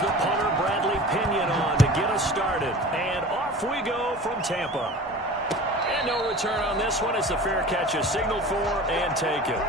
brings the punter, Bradley Pinion, on to get us started. And off we go from Tampa. And no return on this one as the fair catch is signaled for and taken.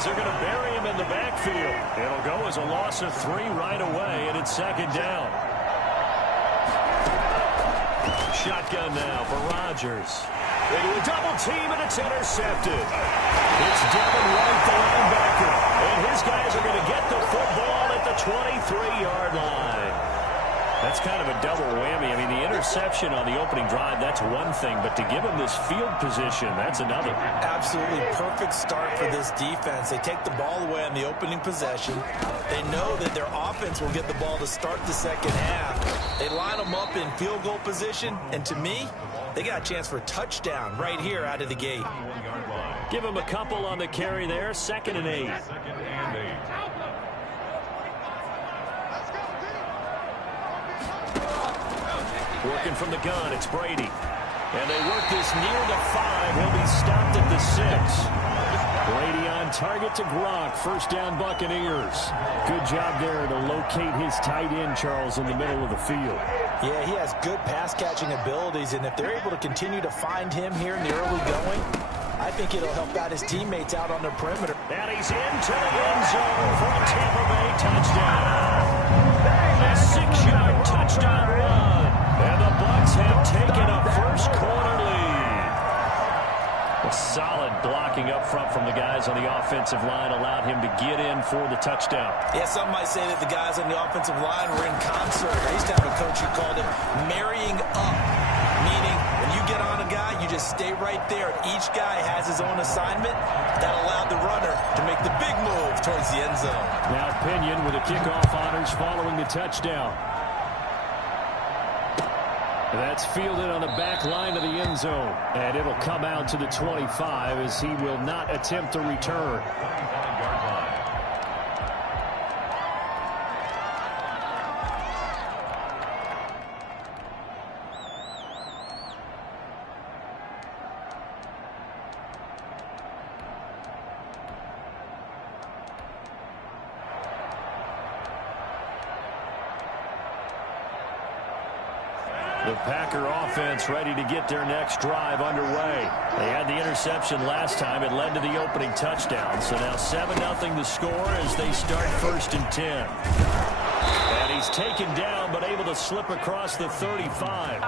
They're going to bury him in the backfield. It'll go as a loss of 3 right away, and it's second down. Shotgun now for Rodgers. Into a double team, and it's intercepted. It's Devin White, the linebacker. And his guys are going to get the football at the 23-yard line. That's kind of a double whammy. I mean, the interception on the opening drive, that's one thing. But to give him this field position, that's another. Absolutely perfect start for this defense. They take the ball away on the opening possession. They know that their offense will get the ball to start the second half. They line them up in field goal position. And to me, they got a chance for a touchdown right here out of the gate. Give him a couple on the carry there. 2nd and 8. Working from the gun, it's Brady. And they work this near the 5. He'll be stopped at the 6. Brady on target to Gronk. First down, Buccaneers. Good job there to locate his tight end, Charles, in the middle of the field. Yeah, he has good pass-catching abilities, and if they're able to continue to find him here in the early going, I think it'll help out his teammates out on the perimeter. And he's into the end zone for a Tampa Bay touchdown. A 6-yard touchdown run. And the Bucs have taken a first-quarter lead. A solid blocking up front from the guys on the offensive line allowed him to get in for the touchdown. Yeah, some might say that the guys on the offensive line were in concert. I used to have a coach who called it marrying up, meaning when you get on a guy, you just stay right there. Each guy has his own assignment. That allowed the runner to make the big move towards the end zone. Now Pinion with the kickoff honors following the touchdown. That's fielded on the back line of the end zone. And it'll come out to the 25 as he will not attempt a return. The Packer offense ready to get their next drive underway. They had the interception last time. It led to the opening touchdown. So now 7-0 the score as they start 1st and 10. And he's taken down but able to slip across the 35.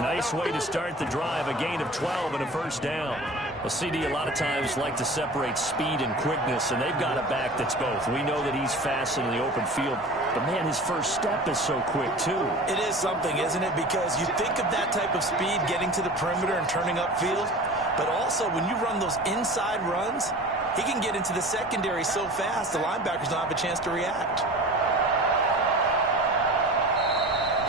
Nice way to start the drive. A gain of 12 and a first down. A CD a lot of times like to separate speed and quickness, and they've got a back that's both. We know that he's fast in the open field. But, man, his first step is so quick, too. It is something, isn't it? Because you think of that type of speed getting to the perimeter and turning upfield. But also, when you run those inside runs, he can get into the secondary so fast, the linebackers don't have a chance to react.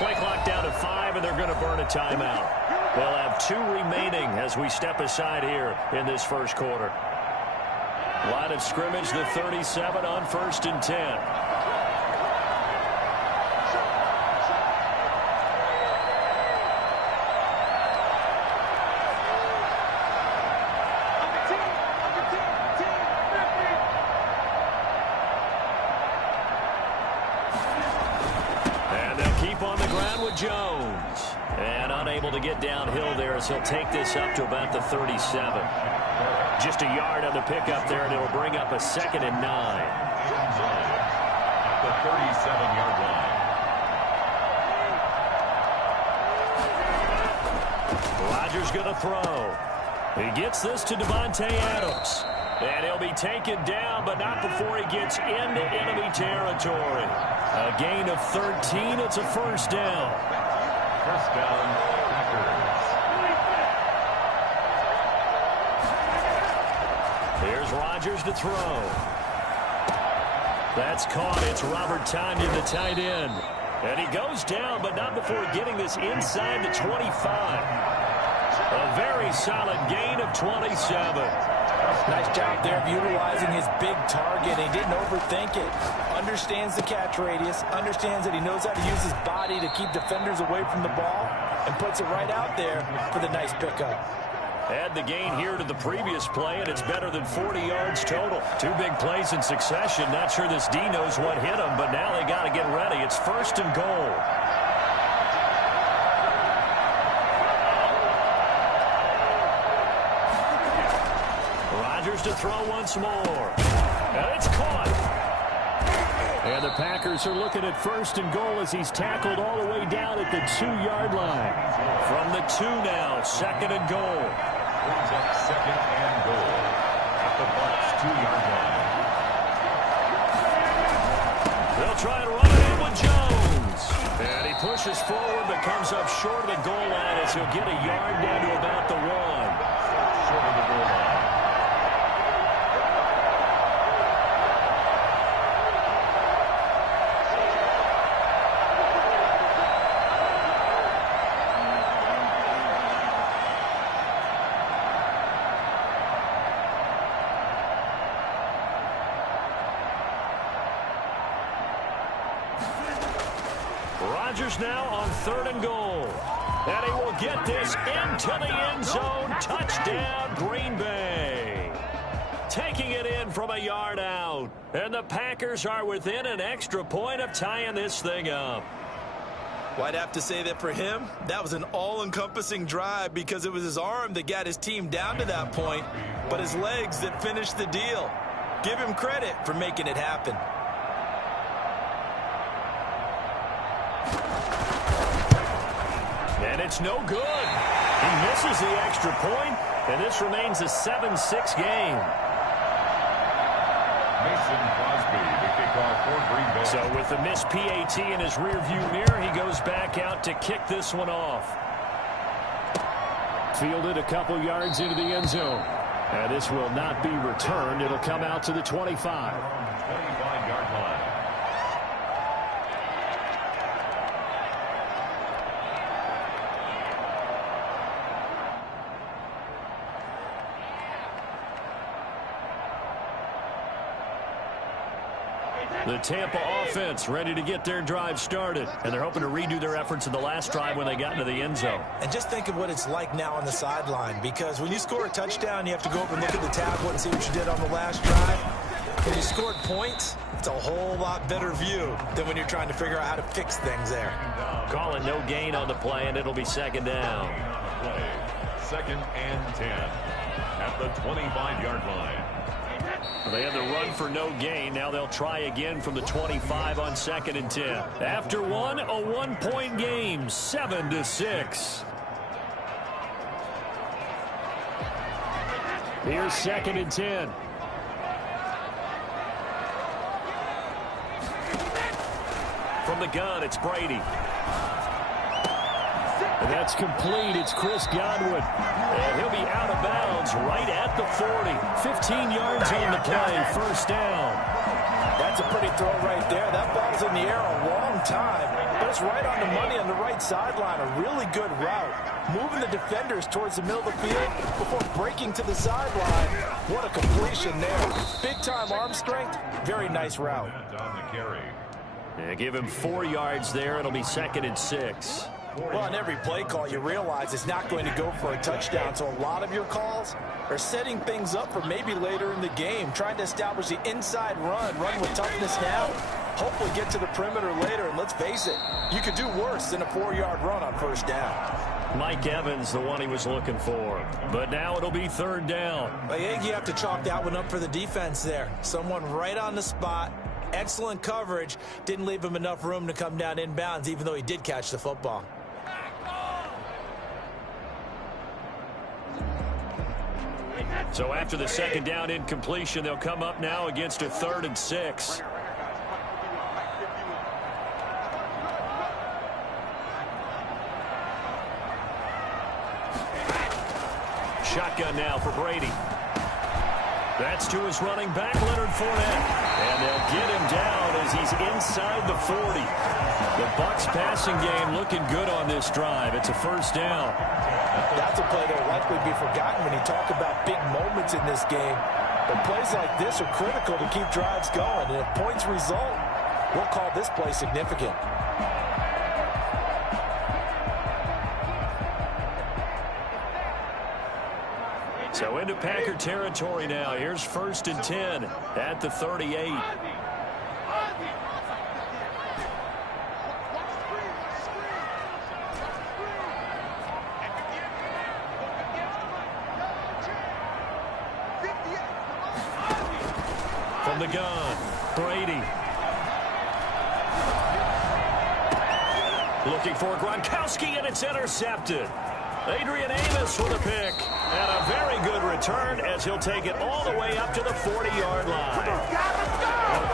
Play clock down to 5, and they're going to burn a timeout. They'll have 2 remaining as we step aside here in this first quarter. Line of scrimmage, the 37 on 1st and 10. Jones. And unable to get downhill there as he'll take this up to about the 37. Just a yard on the pickup there, and it'll bring up a 2nd and 9. At the 37-yard line. Rodgers going to throw. He gets this to Devontae Adams. And he'll be taken down, but not before he gets into enemy territory. A gain of 13. It's a first down. First down, Packers. Here's Rodgers to throw. That's caught. It's Robert Tonyan, the tight end. And he goes down, but not before getting this inside the 25. A very solid gain of 27. Nice job there of utilizing his big target. He didn't overthink it. Understands the catch radius. Understands that he knows how to use his body to keep defenders away from the ball. And puts it right out there for the nice pickup. Add the gain here to the previous play, and it's better than 40 yards total. Two big plays in succession. Not sure this D knows what hit him, but now they got to get ready. It's first and goal. Rodgers to throw once more. And it's caught. And the Packers are looking at first and goal as he's tackled all the way down at the 2-yard line. From the 2 now, second and goal. Brings up second and goal at the Bucs 2-yard line. They'll try and run it in with Jones. And he pushes forward but comes up short of the goal line as he'll get a yard down to about the 1. Short of the goal line. Rodgers now on third and goal. And he will get this into the end zone. Touchdown, Green Bay. Taking it in from a yard out. And the Packers are within an extra point of tying this thing up. Well, I'd have to say that for him, that was an all-encompassing drive because it was his arm that got his team down to that point, but his legs that finished the deal. Give him credit for making it happen. And it's no good. He misses the extra point, and this remains a 7-6 game. Mason Crosby, the kickoff for Green Bay. So with the missed PAT in his rearview mirror, he goes back out to kick this one off. Fielded a couple yards into the end zone. And this will not be returned. It'll come out to the 25. 25-yard line. The Tampa offense ready to get their drive started. And they're hoping to redo their efforts in the last drive when they got into the end zone. And just think of what it's like now on the sideline, because when you score a touchdown, you have to go up and look at the tablet and see what you did on the last drive. When you scored points, it's a whole lot better view than when you're trying to figure out how to fix things there. Calling no gain on the play, and it'll be second down. Play. Second and 10 at the 25-yard line. They had the run for no gain. Now they'll try again from the 25 on second and 10. After one, a one-point game, 7-6. Here's second and 10. From the gun, it's Brady. And that's complete. It's Chris Godwin. And he'll be out of bounds right at the 40. 15 yards on the play. First down. That's a pretty throw right there. That ball's in the air a long time, but it's right on the money on the right sideline. A really good route. Moving the defenders towards the middle of the field before breaking to the sideline. What a completion there. Big-time arm strength. Very nice route. On the carry. Yeah, give him 4 yards there. It'll be second and 6. Well, on every play call, you realize it's not going to go for a touchdown. So a lot of your calls are setting things up for maybe later in the game, trying to establish the inside run with toughness now, hopefully get to the perimeter later. And let's face it, you could do worse than a 4-yard run on first down. Mike Evans, the one he was looking for. But now it'll be third down. I think you have to chalk that one up for the defense there. Someone right on the spot. Excellent coverage. Didn't leave him enough room to come down inbounds, even though he did catch the football. So after the second down incompletion, they'll come up now against a 3rd and 6. Shotgun now for Brady. That's to his running back, Leonard Fournette. And they'll get him down as he's inside the 40. The Bucs passing game looking good on this drive. It's a 1st down. That's a play that will likely be forgotten when you talk about big moments in this game. But plays like this are critical to keep drives going. And if points result, we'll call this play significant. So into Packer territory now. Here's 1st and 10 at the 38. From the gun, Brady. Looking for Gronkowski, and it's intercepted. Adrian Amos with a pick. And a very good return as he'll take it all the way up to the 40-yard line.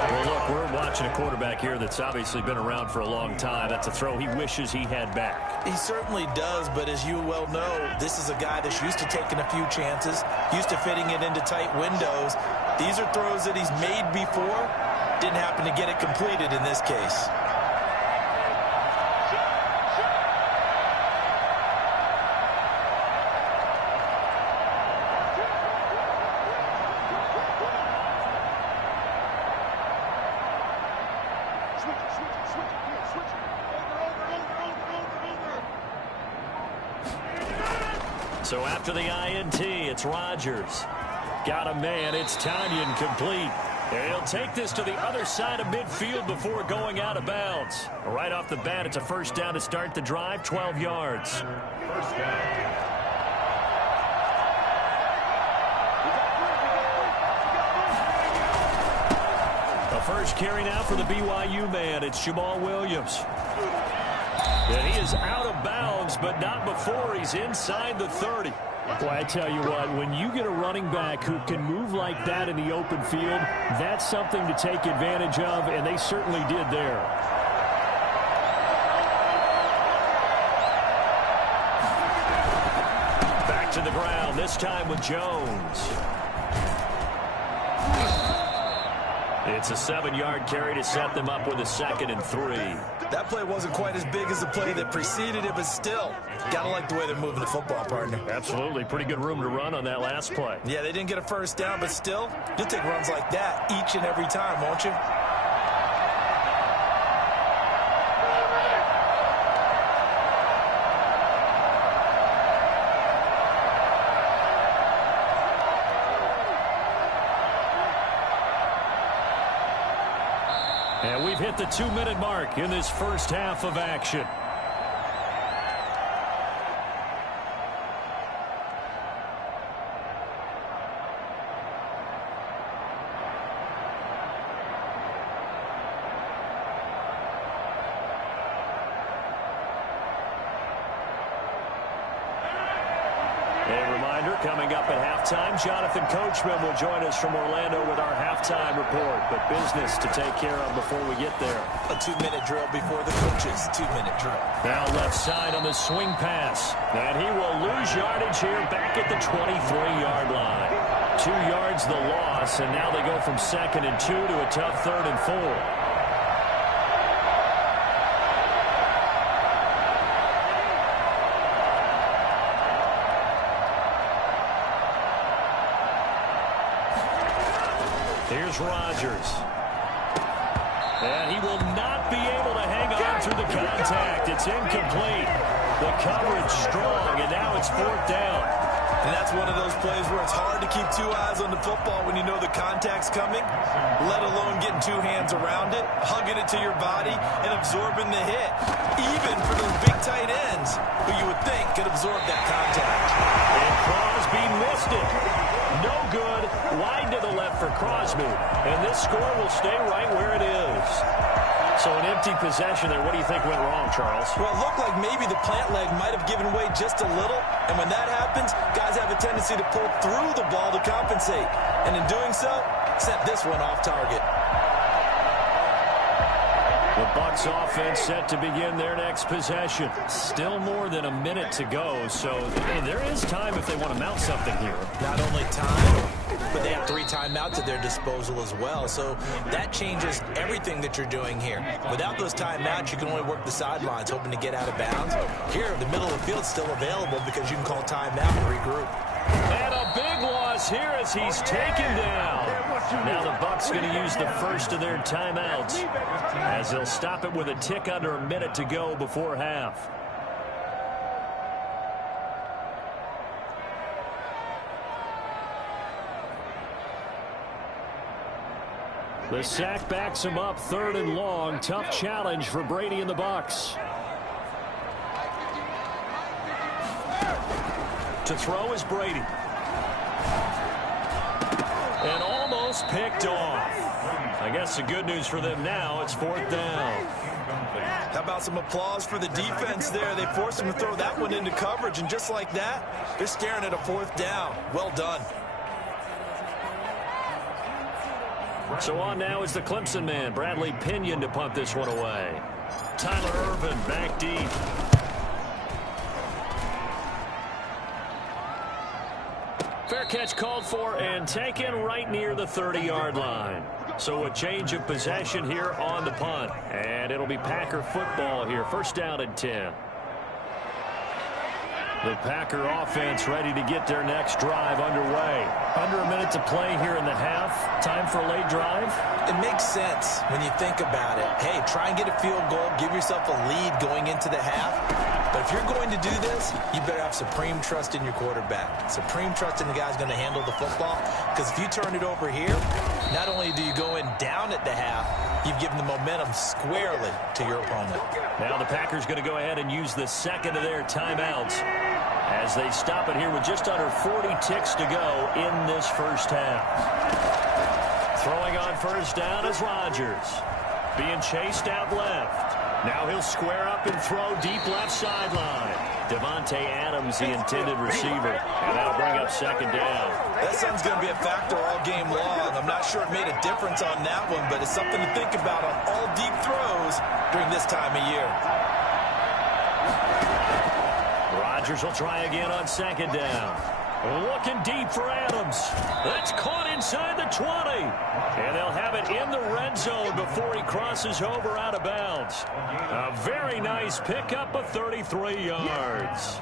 Well, look, we're watching a quarterback here that's obviously been around for a long time. That's a throw he wishes he had back. He certainly does, but as you well know, this is a guy that's used to taking a few chances, used to fitting it into tight windows. These are throws that he's made before. Didn't happen to get it completed in this case. So after the INT, it's Rodgers. Got a man. It's Tanyan complete. And he'll take this to the other side of midfield before going out of bounds. Right off the bat, it's a 1st down to start the drive, 12 yards. 1st down. The first carry now for the BYU man. It's Jamal Williams. And he is out of bounds, but not before he's inside the 30. Well, I tell you what, when you get a running back who can move like that in the open field, that's something to take advantage of, and they certainly did there. Back to the ground, this time with Jones. It's a 7-yard carry to set them up with a 2nd and 3. That play wasn't quite as big as the play that preceded it, but still, gotta like the way they're moving the football, partner. Absolutely. Pretty good room to run on that last play. Yeah, they didn't get a 1st down, but still, you'll take runs like that each and every time, won't you? And we've hit the 2-minute mark in this first half of action. A reminder, coming up at halftime, Jonathan Coachman will join us from Orlando with our halftime report. But business to take care of before we get there. A 2-minute drill before the coaches' 2-minute drill. Now left side on the swing pass. And he will lose yardage here back at the 23-yard line. 2 yards the loss, and now they go from 2nd and 2 to a tough 3rd and 4. Here's Rodgers. And he will not be able to hang on through the contact. It's incomplete. The coverage strong, and now it's 4th down. And that's one of those plays where it's hard to keep 2 eyes on the football when you know the contact's coming, let alone getting 2 hands around it, hugging it to your body, and absorbing the hit. Even for those big tight ends who you would think could absorb that contact. And Crosby missed it. No good. Wide to the left for Crosby. And this score will stay right where it is. So an empty possession there. What do you think went wrong, Charles? Well, it looked like maybe the plant leg might have given way just a little. And when that happens, guys have a tendency to pull through the ball to compensate. And in doing so, sent this one off target. The Bucs offense set to begin their next possession. Still more than a minute to go, so there is time if they want to mount something here. Not only time, but they have 3 timeouts at their disposal as well. So that changes everything that you're doing here. Without those timeouts, you can only work the sidelines, hoping to get out of bounds. Here, the middle of the field's still available because you can call timeout and regroup. And a big loss here as he's taken down. Now the Bucs going to use the first of their timeouts as they'll stop it with a tick under a minute to go before half. The sack backs him up, 3rd and long. Tough challenge for Brady and the Bucs. To throw is Brady. And almost picked off. I guess the good news for them now, it's 4th down. How about some applause for the defense there? They forced him to throw that one into coverage, and just like that, they're staring at a 4th down. Well done. So on now is the Clemson man, Bradley Pinion, to punt this one away. Tyler Irvin back deep. Fair catch called for and taken right near the 30-yard line. So a change of possession here on the punt. And it'll be Packer football here. 1st down and 10. The Packer offense ready to get their next drive underway. Under a minute to play here in the half. Time for a late drive. It makes sense when you think about it. Hey, try and get a field goal. Give yourself a lead going into the half. But if you're going to do this, you better have supreme trust in your quarterback. Supreme trust in the guy's going to handle the football. Because if you turn it over here, not only do you go in down at the half, you've given the momentum squarely to your opponent. Now the Packers going to go ahead and use the second of their timeouts as they stop it here with just under 40 ticks to go in this first half. Throwing on 1st down is Rodgers. Being chased out left. Now he'll square up and throw deep left sideline. Devontae Adams, the intended receiver. And that'll bring up 2nd down. That sun's going to be a factor all game long. I'm not sure it made a difference on that one, but it's something to think about on all deep throws during this time of year. Rodgers will try again on 2nd down. Looking deep for Adams. That's caught inside the 20. And they'll have it in the red zone before he crosses over out of bounds. A very nice pickup of 33 yards.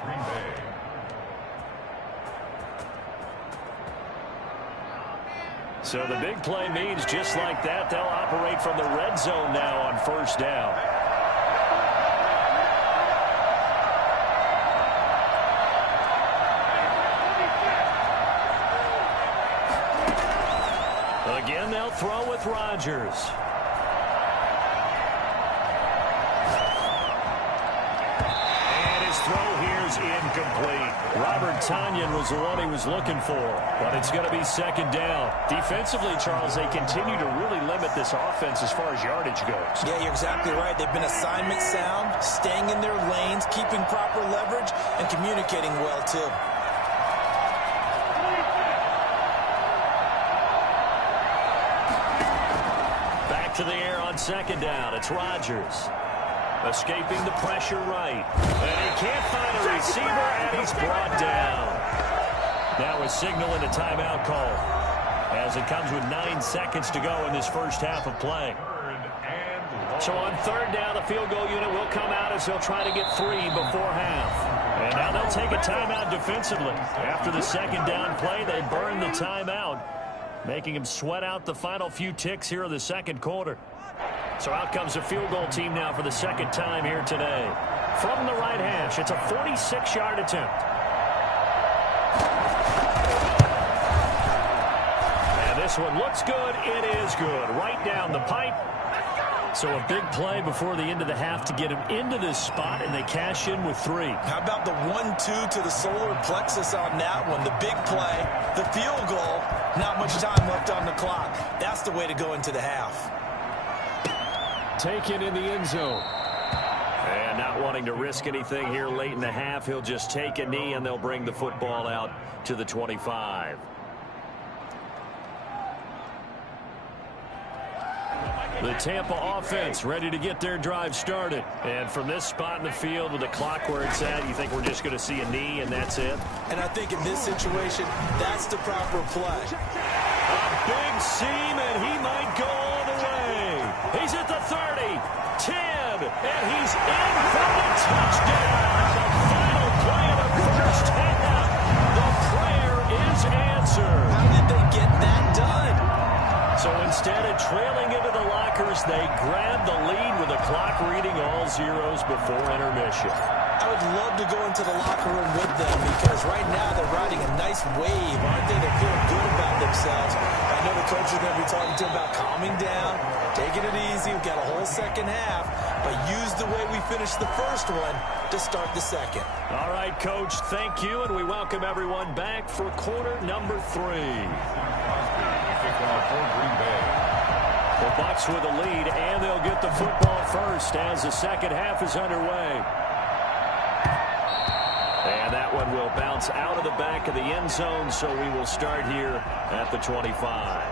So the big play means just like that, they'll operate from the red zone now on 1st down. Again, they'll throw with Rodgers. And his throw here is incomplete. Robert Tonyan was the one he was looking for, but it's going to be 2nd down. Defensively, Charles, they continue to really limit this offense as far as yardage goes. Yeah, you're exactly right. They've been assignment sound, staying in their lanes, keeping proper leverage, and communicating well, too. To the air on 2nd down. It's Rodgers. Escaping the pressure right. And he can't find a receiver, and he's brought down. Now a signal and a timeout call as it comes with 9 seconds to go in this first half of play. So on 3rd down, the field goal unit will come out as they'll try to get 3 before half. And now they'll take a timeout defensively. After the 2nd down play, they burn the timeout, making him sweat out the final few ticks here in the 2nd quarter. So out comes the field goal team now for the 2nd time here today. From the right hash, it's a 46-yard attempt. And this one looks good. It is good. Right down the pipe. So a big play before the end of the half to get him into this spot, and they cash in with 3. How about the 1-2 to the solar plexus on that one? The big play, the field goal, not much time left on the clock. That's the way to go into the half. taken in the end zone. And not wanting to risk anything here late in the half, he'll just take a knee, and they'll bring the football out to the 25. The Tampa offense ready to get their drive started. And from this spot in the field with the clock where it's at, you think we're just going to see a knee and that's it? And I think in this situation, that's the proper play. A big seam, and he might go all the way. He's at the 30, 10, and he's in for the touchdown. The final play of the first half. The prayer is answered. How did they get that done? So instead of trailing into the lockers, they grab the lead with the clock reading all zeros before intermission. I would love to go into the locker room with them because right now they're riding a nice wave, aren't they? They're feeling good about themselves. I know the coach is going to be talking to them about calming down, taking it easy. We've got a whole second half, but use the way we finished the first one to start the second. All right, Coach, thank you, and we welcome everyone back for quarter number 3. The Bucs with a lead, and they'll get the football first as the second half is underway. And that one will bounce out of the back of the end zone, so we will start here at the 25.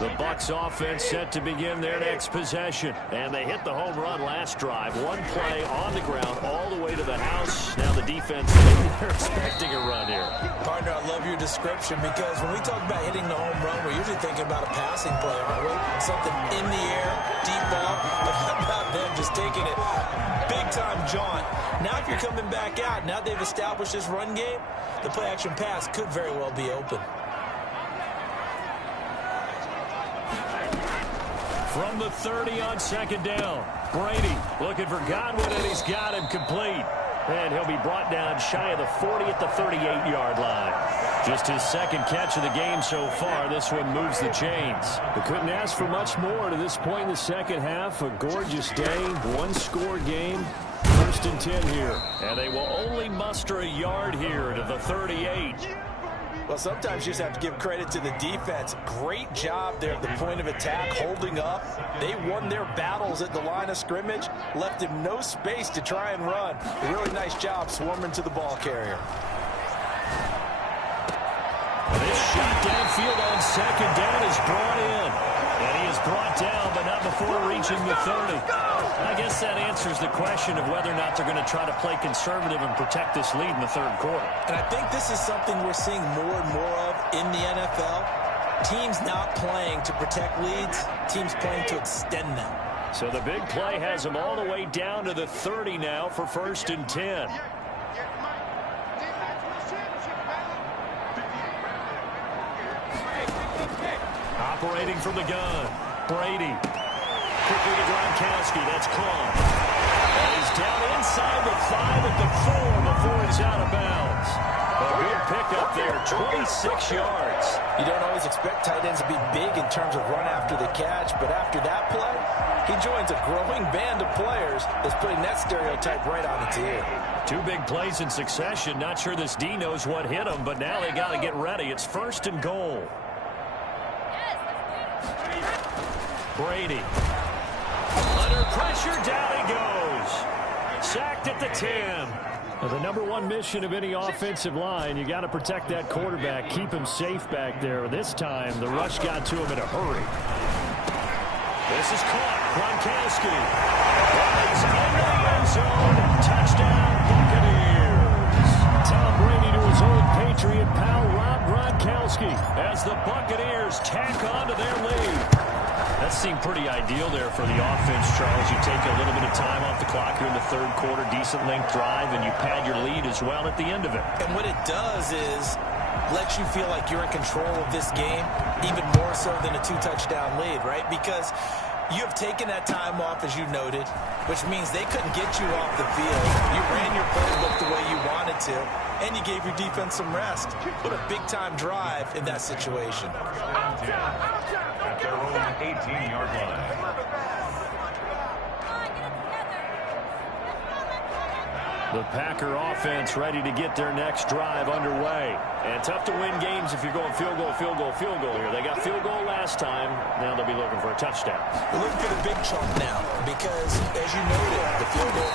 The Bucs offense set to begin their next possession. And they hit the home run last drive. One play on the ground all the way to the house. Now the defense, they're expecting a run here. Partner, I love your description because when we talk about hitting the home run, we're usually thinking about a passing play, aren't we? Something in the air, deep ball. But how about them just taking it big-time jaunt? Now if you're coming back out, now they've established this run game, the play-action pass could very well be open. From the 30 on second down, Brady looking for Godwin, and he's got him complete. And he'll be brought down shy of the 40 at the 38-yard line. Just his second catch of the game so far. This one moves the chains. They couldn't ask for much more to this point in the second half. A gorgeous day, one-score game. First and 10 here. And they will only muster a yard here to the 38. Well, sometimes you just have to give credit to the defense. Great job there at the point of attack, holding up. They won their battles at the line of scrimmage, left him no space to try and run. A really nice job swarming to the ball carrier. This shot downfield on second down is brought in. And he is brought down, but not before reaching the 30. I guess that answers the question of whether or not they're going to try to play conservative and protect this lead in the third quarter. And I think this is something we're seeing more and more of in the NFL. Teams not playing to protect leads, teams playing to extend them. So the big play has them all the way down to the 30 now for first and 10. Operating from the gun, Brady. Quickly to Gronkowski, that's caught. And he's down inside the 5 at the 4 before he's out of bounds. A good pickup there, 26 yards. You don't always expect tight ends to be big in terms of run after the catch, but after that play, he joins a growing band of players that's putting that stereotype right on its ear. 2 big plays in succession. Not sure this D knows what hit him, but now they got to get ready. It's first and goal. Brady. Under pressure, down he goes. Sacked at the 10. Well, the number one mission of any offensive line, you got to protect that quarterback, keep him safe back there. This time, the rush got to him in a hurry. This is caught. Gronkowski. Runs into the end zone. Touchdown, Buccaneers. Tom Brady to his old Patriot pal, Rob Gronkowski, as the Buccaneers tack on to their lead. That seemed pretty ideal there for the offense, Charles. You take a little bit of time off the clock here in the third quarter, decent length drive, and you pad your lead as well at the end of it. And what it does is lets you feel like you're in control of this game, even more so than a 2-touchdown lead, right? Because you have taken that time off, as you noted, which means they couldn't get you off the field. You ran your playbook the way you wanted to, and you gave your defense some rest. What a big-time drive in that situation. At their own 18-yard line. The Packer offense ready to get their next drive underway. And tough to win games if you're going field goal, field goal, field goal here. They got field goal last time. Now they'll be looking for a touchdown. We're looking for the big chunk now because, as you noted, the field goal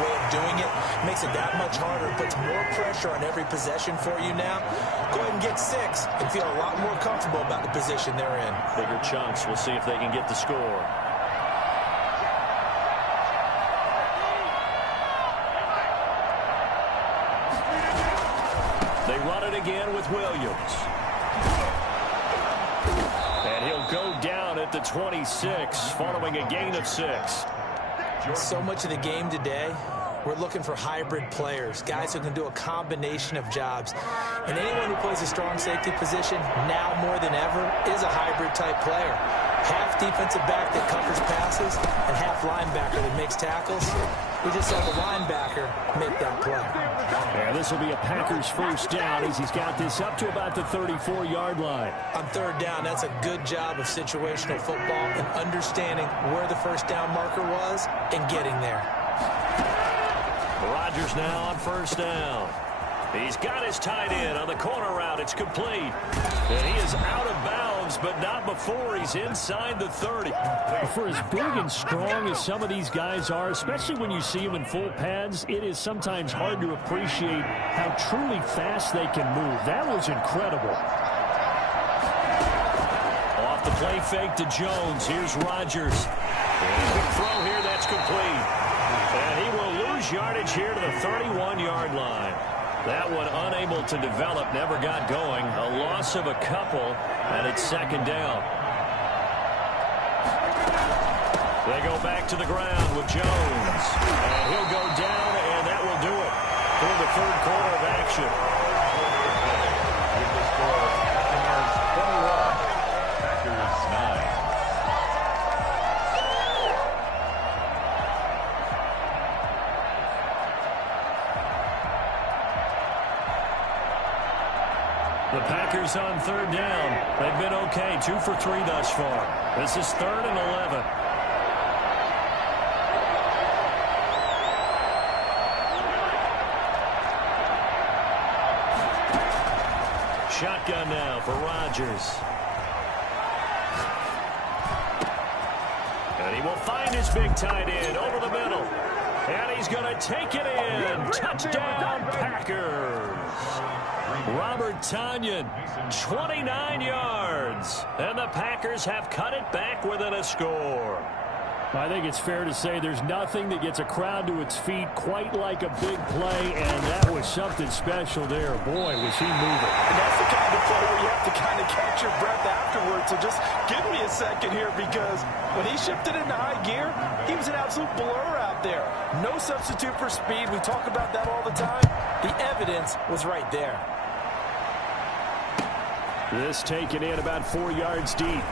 way of doing it makes it that much harder. It puts more pressure on every possession for you now. Go ahead and get 6 and feel a lot more comfortable about the position they're in. Bigger chunks. We'll see if they can get the score. They run it again with Williams. And he'll go down at the 26 following a gain of 6. So much of the game today, we're looking for hybrid players, guys who can do a combination of jobs. And anyone who plays a strong safety position, now more than ever, is a hybrid type player. Half defensive back that covers passes and half linebacker that makes tackles. We just saw the linebacker make that play. And this will be a Packers first down as he's got this up to about the 34-yard line. On third down, that's a good job of situational football and understanding where the first down marker was and getting there. Rodgers now on first down. He's got his tight end on the corner route. It's complete. And he is out of bounds, but not before he's inside the 30. For as big and strong as some of these guys are, especially when you see them in full pads, it is sometimes hard to appreciate how truly fast they can move. That was incredible. Off the play fake to Jones. Here's Rodgers. And a big throw here. That's complete. And he will lose yardage here to the 31-yard line. That one unable to develop, never got going. A loss of a couple, and it's second down. They go back to the ground with Jones. And he'll go down, and that will do it for the third quarter of action. With the score, Packers 21, Packers 9. The Packers on third down. They've been okay, 2 for 3 thus far. This is 3rd and 11. Shotgun now for Rodgers. And he will find his big tight end over the middle. And he's going to take it in. Touchdown, Packers. Robert Tonyan, 29 yards. And the Packers have cut it back within a score. I think it's fair to say there's nothing that gets a crowd to its feet quite like a big play, and that was something special there. Boy, was he moving. And that's the kind of play where you have to kind of catch your breath afterwards. So just give me a second here, because when he shifted into high gear, he was an absolute blur out there. No substitute for speed. We talk about that all the time. The evidence was right there. This taken in about 4 yards deep.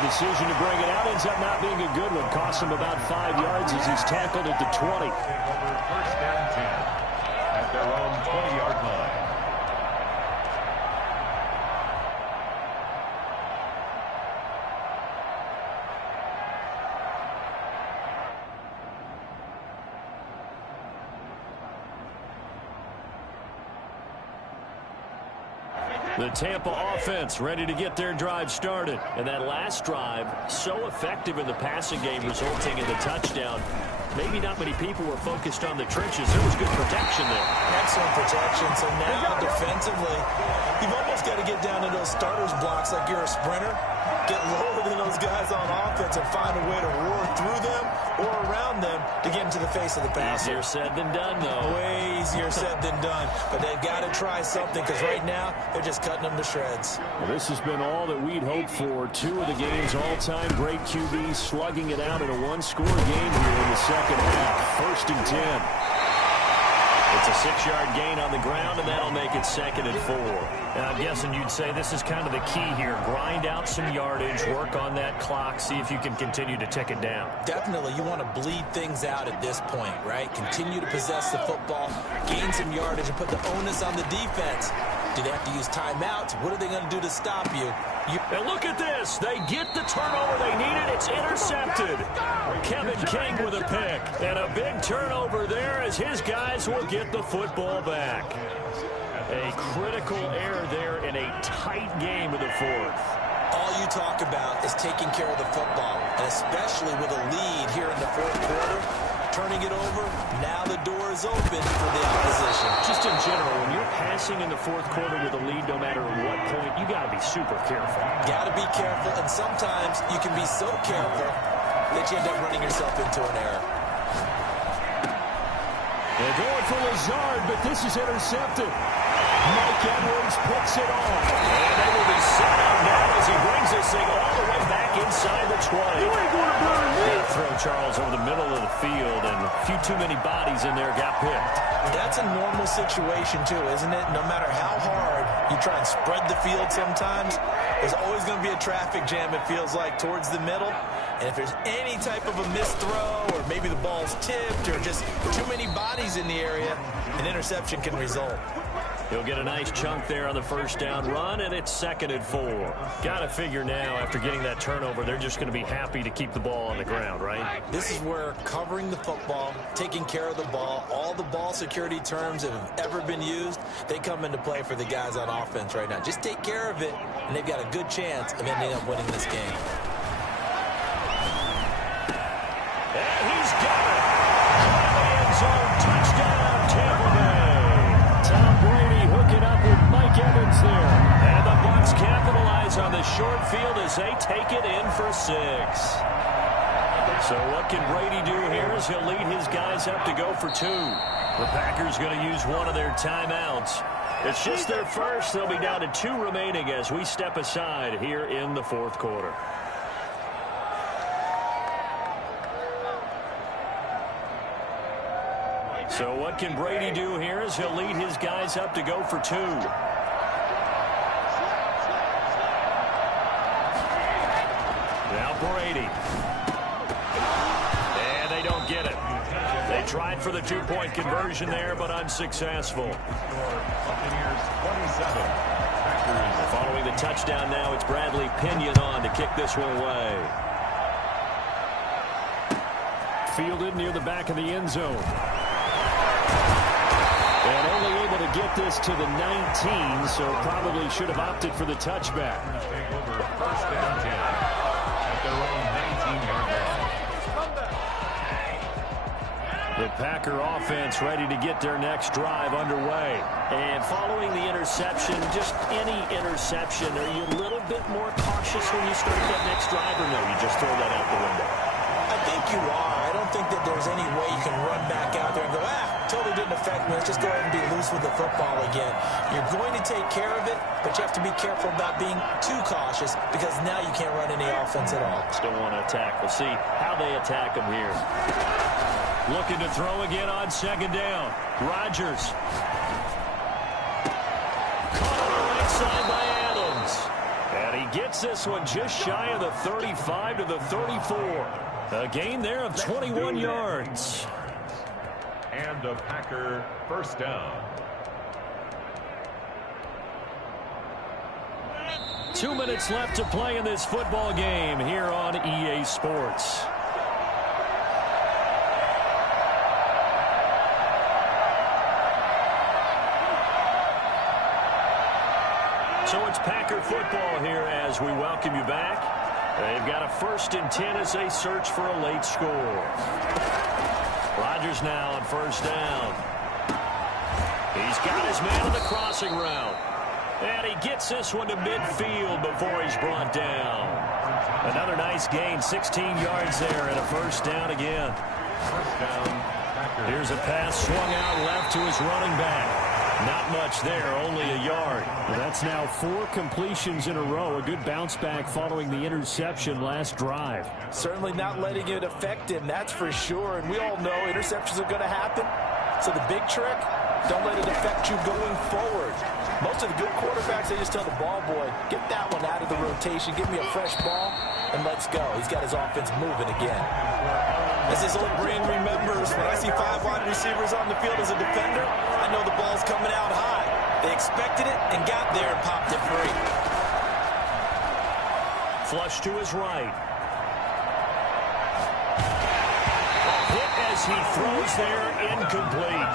Decision to bring it out ends up not being a good one. Cost him about 5 yards as he's tackled at the 20. First and 10 at their own 20-yard line. The Tampa offense ready to get their drive started. And that last drive, so effective in the passing game, resulting in the touchdown. Maybe not many people were focused on the trenches. There was good protection there. Excellent protection. So now, defensively, you've almost got to get down to those starters blocks like you're a sprinter. Get lower than those guys on offense and find a way to roar through them or around them to get into the face of the passer. Easier said than done, though. Way easier said than done. But they've got to try something, because right now they're just cutting them to shreds. Well, this has been all that we'd hoped for. 2 of the game's all-time great QBs slugging it out in a one-score game here in the second half. 1st and 10. It's a 6-yard gain on the ground, and that'll make it 2nd and 4. And I'm guessing you'd say this is kind of the key here. Grind out some yardage, work on that clock, see if you can continue to tick it down. Definitely, you want to bleed things out at this point, right? Continue to possess the football, gain some yardage, and put the onus on the defense. Do they have to use timeouts? What are they going to do to stop you? And look at this. They get the turnover they needed. It's intercepted. Kevin King with a pick. And a big turnover there as his guys will get the football back. A critical error there in a tight game in the fourth. All you talk about is taking care of the football, and especially with a lead here in the fourth quarter, turning it over, now the door is open for the opposition. Just in general, when you're passing in the fourth quarter with a lead, no matter what point, you got to be super careful. Got to be careful, and sometimes you can be so careful that you end up running yourself into an error. They're going for Lazard, but this is intercepted. Mike Edwards picks it off. And they will be set up now as he brings this thing all the way back inside the 20. You ain't going to burn me. That throw, Charles, over the middle of the field, and a few too many bodies in there got picked. That's a normal situation, too, isn't it? No matter how hard you try and spread the field sometimes, there's always going to be a traffic jam, it feels like, towards the middle. And if there's any type of a missed throw, or maybe the ball's tipped, or just too many bodies in the area, an interception can result. He'll get a nice chunk there on the first down run, and it's 2nd and 4. Got to figure now, after getting that turnover, they're just going to be happy to keep the ball on the ground, right? This is where covering the football, taking care of the ball, all the ball security terms that have ever been used, they come into play for the guys on offense right now. Just take care of it, and they've got a good chance of ending up winning this game. And he's got it. End zone touchdown, Tampa Bay. Tom Brady hooking up with Mike Evans there. And the Bucs capitalize on the short field as they take it in for 6. So what can Brady do here is he'll lead his guys up to go for 2. The Packers going to use one of their timeouts. It's just their first. They'll be down to 2 remaining as we step aside here in the fourth quarter. So what can Brady do here is he'll lead his guys up to go for 2. Now Brady. And they don't get it. They tried for the 2-point conversion there, but unsuccessful. Following the touchdown now, it's Bradley Pinion on to kick this one away. Fielded near the back of the end zone. And only able to get this to the 19, so probably should have opted for the touchback. Take over 1st and 10 at their own 19-yard line. The Packer offense ready to get their next drive underway. And following the interception, just any interception, are you a little bit more cautious when you start that next drive, or no, you just throw that out the window? I think you are. I don't think that there's any way you can run back out there and go, totally didn't affect me. Let's just go ahead and be loose with the football again. You're going to take care of it, but you have to be careful about being too cautious because now you can't run any offense at all. Still want to attack. We'll see how they attack them here. Looking to throw again on 2nd down. Rodgers. Caught on the right side by Adams. And he gets this one just shy of the 35 to the 34. A gain there of 21 yards. And a Packer first down. 2 minutes left to play in this football game here on EA Sports. So it's Packer football here as we welcome you back. They've got a 1st and 10 as they search for a late score. Rodgers now on 1st down. He's got his man on the crossing route. And he gets this one to midfield before he's brought down. Another nice gain, 16 yards there, and a 1st down again. 1st down, Packers. Here's a pass swung out left to his running back. Not much there, only a yard. Well, that's now 4 completions in a row. A good bounce back following the interception last drive. Certainly not letting it affect him, that's for sure. And we all know interceptions are going to happen. So the big trick, don't let it affect you going forward. Most of the good quarterbacks, they just tell the ball boy, get that one out of the rotation, give me a fresh ball, and let's go. He's got his offense moving again. As his old brain remembers, when I see 5 wide receivers on the field as a defender, I know the ball's coming out high. They expected it and got there and popped it free. Flush to his right. Hit as he throws there, incomplete.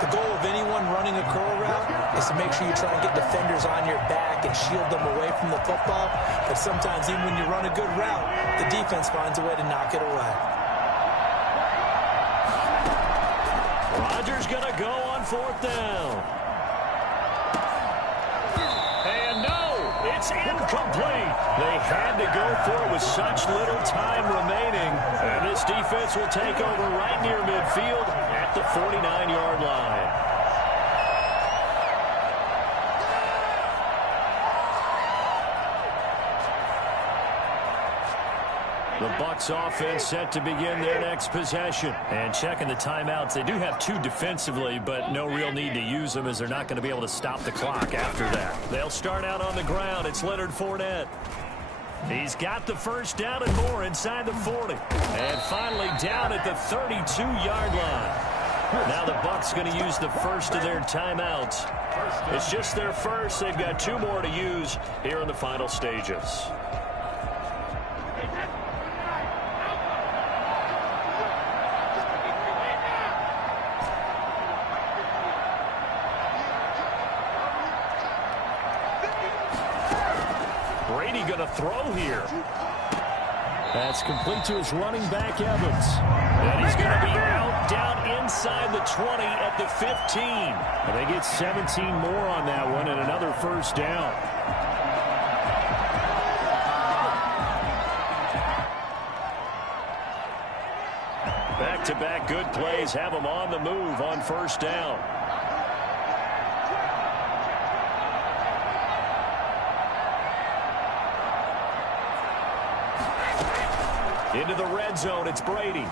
The goal of anyone running a curl route is to make sure you try and get defenders on your back and shield them away from the football. But sometimes even when you run a good route, the defense finds a way to knock it away. Rodgers going to go on 4th down. And no, it's incomplete. They had to go for it with such little time remaining. And this defense will take over right near midfield at the 49-yard line. The Bucs offense set to begin their next possession. And checking the timeouts, they do have 2 defensively, but no real need to use them as they're not going to be able to stop the clock after that. They'll start out on the ground. It's Leonard Fournette. He's got the first down and more inside the 40. And finally down at the 32-yard line. Now the Bucs going to use the first of their timeouts. It's just their first. They've got 2 more to use here in the final stages. Brady going to throw here. That's complete to his running back, Evans. And he's going to be out down inside the 20 at the 15. And they get 17 more on that one and another first down. Back-to-back good plays have them on the move on first down. Into the red zone, it's Brady.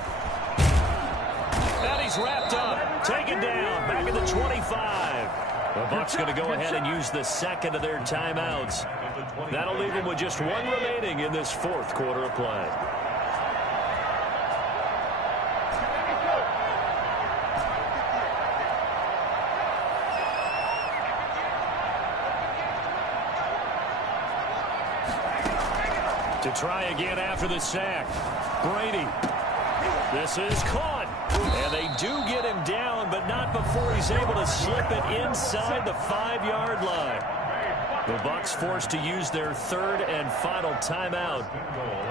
And he's wrapped up, taken down, back at the 25. The Bucs going to go ahead and use the second of their timeouts. That'll leave them with just 1 remaining in this 4th quarter of play. To try again after the sack. Brady. This is caught. And they do get him down, but not before he's able to slip it inside the 5-yard line. The Bucs forced to use their 3rd and final timeout.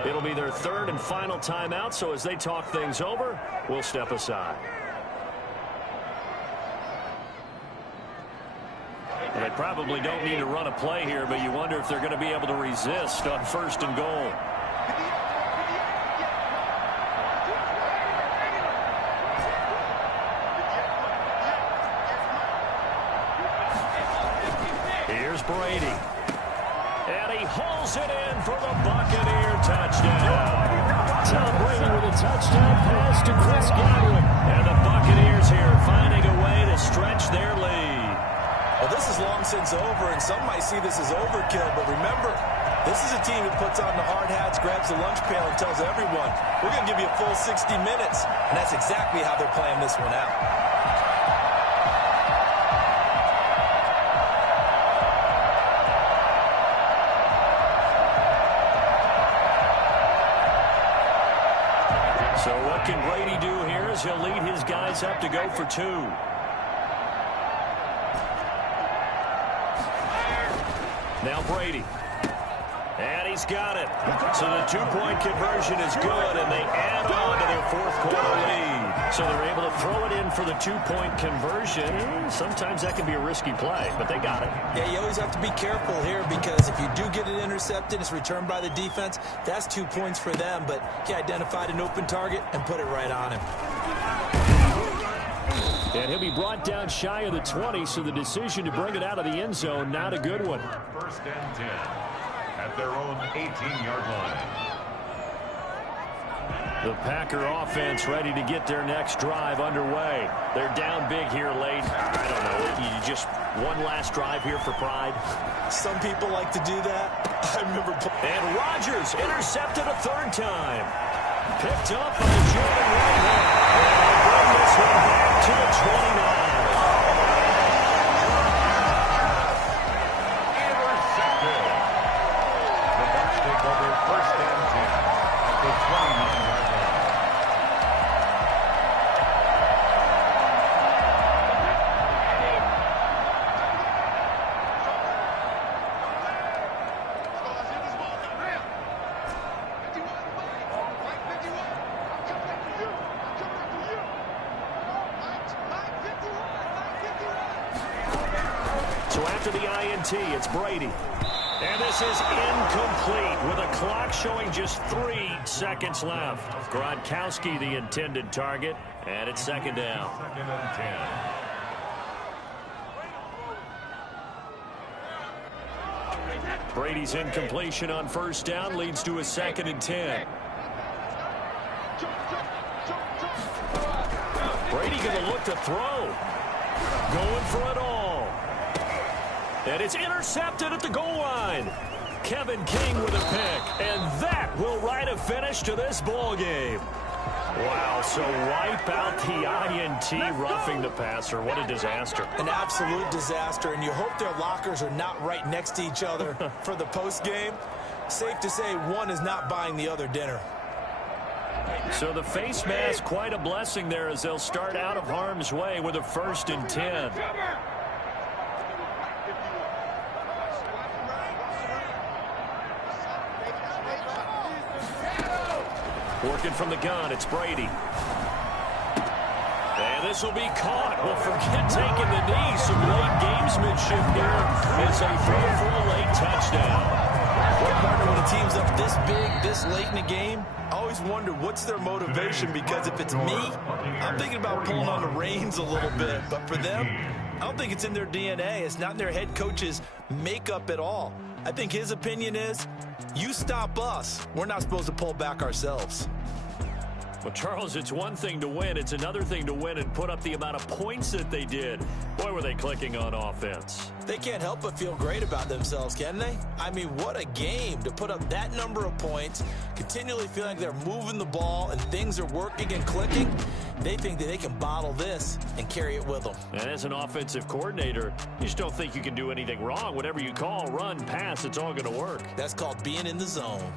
It'll be their 3rd and final timeout, so as they talk things over, we'll step aside. Well, they probably don't need to run a play here, but you wonder if they're going to be able to resist on 1st and goal. Here's Brady. And he hauls it in for the Buccaneer touchdown. Tom Brady with a touchdown pass to Chris Godwin. And the Buccaneers here finding a way to stretch their lead. Well, this is long since over, and some might see this as overkill, but remember, this is a team that puts on the hard hats, grabs the lunch pail, and tells everyone, we're going to give you a full 60 minutes, and that's exactly how they're playing this one out. So what can Brady do here as he'll lead his guys up to go for 2. Now Brady. And he's got it. So the 2-point conversion is good, and they add on to their 4th quarter lead. So they're able to throw it in for the 2-point conversion. Sometimes that can be a risky play, but they got it. Yeah, you always have to be careful here because if you do get it intercepted, it's returned by the defense. That's 2 points for them, but he identified an open target and put it right on him. And he'll be brought down shy of the 20, so the decision to bring it out of the end zone, not a good one. 1st and 10 at their own 18-yard line. The Packer offense ready to get their next drive underway. They're down big here late. I don't know. You just one last drive here for pride. Some people like to do that. I remember. And Rodgers intercepted a 3rd time. Picked up by the German right hand. Bring this one back to the 29. First and 10 at the 29-yard line. So after the INT, it's Brady. And this is incomplete with a clock showing just 3 seconds left. Gronkowski, the intended target, and it's second down. Second and 10. Brady's incompletion on first down leads to a second and 10. Brady going to look to throw. Going for it all. And it's intercepted at the goal line. Kevin King with a pick. And that will write a finish to this ball game. Wow, so wipe out the INT roughing the passer. What a disaster. An absolute disaster, and you hope their lockers are not right next to each other for the postgame. Safe to say one is not buying the other dinner. So the face mask, quite a blessing there as they'll start out of harm's way with a 1st and 10. Working from the gun, it's Brady. And this will be caught. Well, forget taking the knee. Some late gamesmanship here. It's a throw for a late touchdown. Well, partner, when a team's up this big, this late in the game, I always wonder what's their motivation, because if it's me, I'm thinking about pulling on the reins a little bit. But for them, I don't think it's in their DNA. It's not in their head coach's makeup at all. I think his opinion is, you stop us, we're not supposed to pull back ourselves. Well, Charles, it's one thing to win. It's another thing to win and put up the amount of points that they did. Boy, were they clicking on offense. They can't help but feel great about themselves, can they? I mean, what a game to put up that number of points, continually feeling like they're moving the ball and things are working and clicking. They think that they can bottle this and carry it with them. And as an offensive coordinator, you just don't think you can do anything wrong. Whatever you call, run, pass, it's all going to work. That's called being in the zone.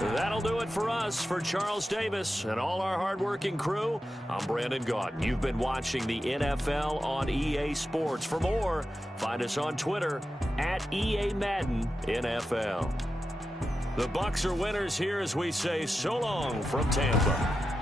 That'll do it for us. For Charles Davis and all our hardworking crew, I'm Brandon Gaudin. You've been watching the NFL on EA Sports. For more, find us on Twitter at EA Madden NFL. The Bucs are winners here as we say so long from Tampa.